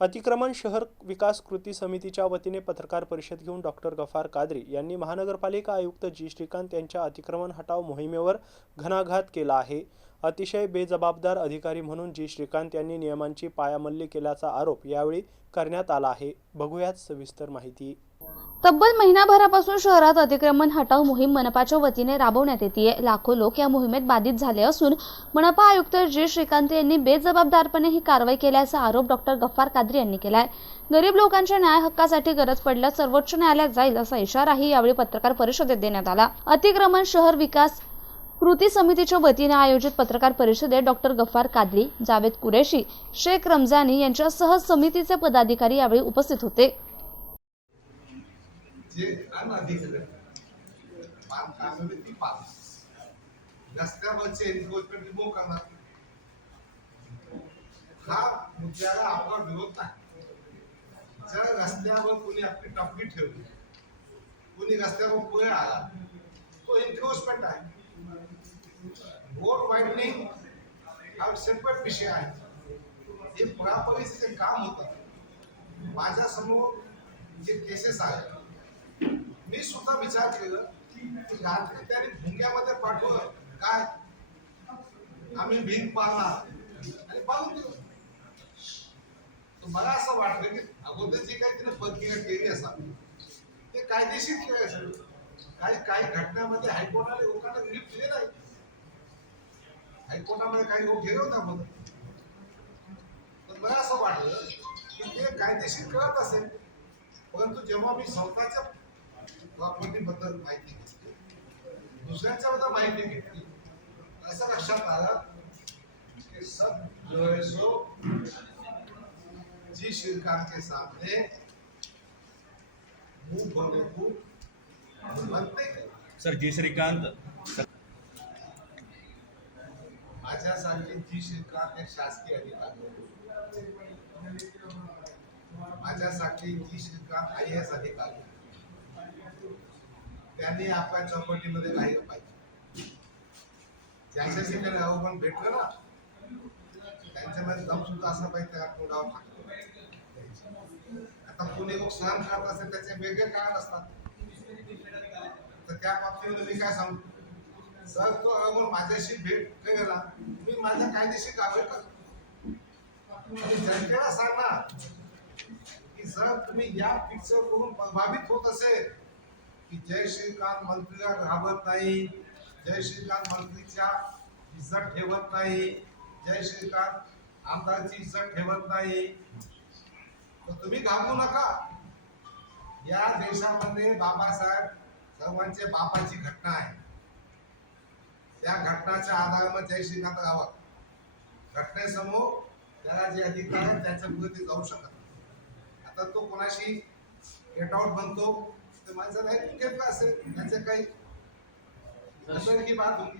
अतिक्रमण शहर विकास कृती समितीच्या वतीने पत्रकार परिषद घेऊन डॉक्टर गफार कादरी यांनी महानगरपालिका आयुक्त जी श्रीकांत यांच्या अतिक्रमण हटाव मोहिमेवर घणाघात केला आहे। अतिशय बेजबाबदार अधिकारी म्हणून जी श्रीकांत यांनी नियमांची पायमल्ली केल्याचा आरोप यावेळी करण्यात आला आहे। बघूयात सविस्तर माहिती। तब्बल महिनाभरापासून शहरात अतिक्रमण हटाव मोहीम मनपाच्या वतीने राबवण्यात येते। लाखो लोक या मोहिमेत बाधित झाले असून मनपा आयुक्त जी श्रीकांत यांनी बेजबाबदारपणे ही कारवाई केल्याचा आरोप डॉक्टर गफ्फार कादरी यांनी केलाय। गरीब लोकांच्या न्याय हक्कासाठी गरज पडल्यास सर्वोच्च न्यायालयात जाईल असा इशाराही यावेळी पत्रकार परिषदेत देण्यात आला। अतिक्रमण शहर विकास कृती समितीच्या वतीने आयोजित पत्रकार परिषदेत डॉक्टर गफ्फार कादरी, जावेद कुरेशी, शेख रमजानी यांच्यासह समितीचे पदाधिकारी यावेळी उपस्थित होते। जे अनधिकृत बांधकामे ती पास रस्त्यावरचे एन्क्रोचमेंट रिमूव्ह करणार हा मुद्द्याला आपला विरोध नाही। जर रस्त्यावर कोणी आपली टपरी ठेवली, कोणी रस्त्यावर पुढे आला, तो एन्क्रोचमेंट आहे। रोड वाइडनिंग हा सेपरेट विषय आहे। हे पुरापरीचे काम होतं। माझ्या समोर जे केसेस आहेत, मी सुद्धा विचार केला की रात्री त्याने भुंग्यामध्ये पाठवलं काय, आम्ही भीक पाळणार आणि पाळून दिलं। मला असं वाटलं की अगोदर जे काही तिने प्रक्रिया केली असावी ते कायदेशीर केलं असेल। काही घटनामध्ये हायकोर्टाने लोकांना रिलीफ दिले नाही। हायकोर्टामध्ये काही लोक गेले होते आपण, तर मला असं वाटलं की ते कायदेशीर करत असेल। परंतु जेव्हा मी स्वतःच्या प्रॉपर्टी बद्दल माहिती घेतली, दुसऱ्यांच्या बद्दल माहिती घेतली, असं लक्षात आलं की सब जो है सो जी श्रीकांत के सामने मुंह बोलने को बनते। सर जी श्रीकांत माझ्यासारखे जी श्रीकांत एक शासकीय अधिकारी, माझ्यासाठी जी श्रीकांत IAS अधिकारी, त्यांनी आपल्या चौकटीमध्ये राहिलं पाहिजे। ज्यांच्याशी त्याला अवमान भेटलं ना, त्यांच्यामध्ये दम सुद्धा असं पाहिजे त्याला तोंडावर टाकलं। आता कोणी लोक सहन करत असेल त्याचे वेगळे कारण असतात, तर त्या बाबतीमध्ये मी काय सांगू, सर तो अवमान माझ्याशी भेट केला, मी माझ्या कायदेशीर कारवाई करतो आणि जनतेला सांगणार की जर तुम्ही या पिक्चर करून प्रभावित होत असेल की जय श्रीकांत मंत्रीला घाबरत नाही, जय श्रीकांत मंत्रीच्या इज्जत ठेवत नाही, जय श्रीकांत आमदारची इज्जत ठेवत नाही, तर तुम्ही घाबरू नका। या देशामध्ये बाबासाहेब सर्वांचे बापाची घटना आहे। त्या घटनाच्या आधारावर जय श्रीकांत रावत घटनेसमोर त्याला जे अधिकार आहेत त्याच्या पुढे ते जाऊ शकत। आता तो कोणाशी गेट आउट बनतो, तर माणसाला ऐकून घेतला असेल, त्याचे काही असं की बात होती।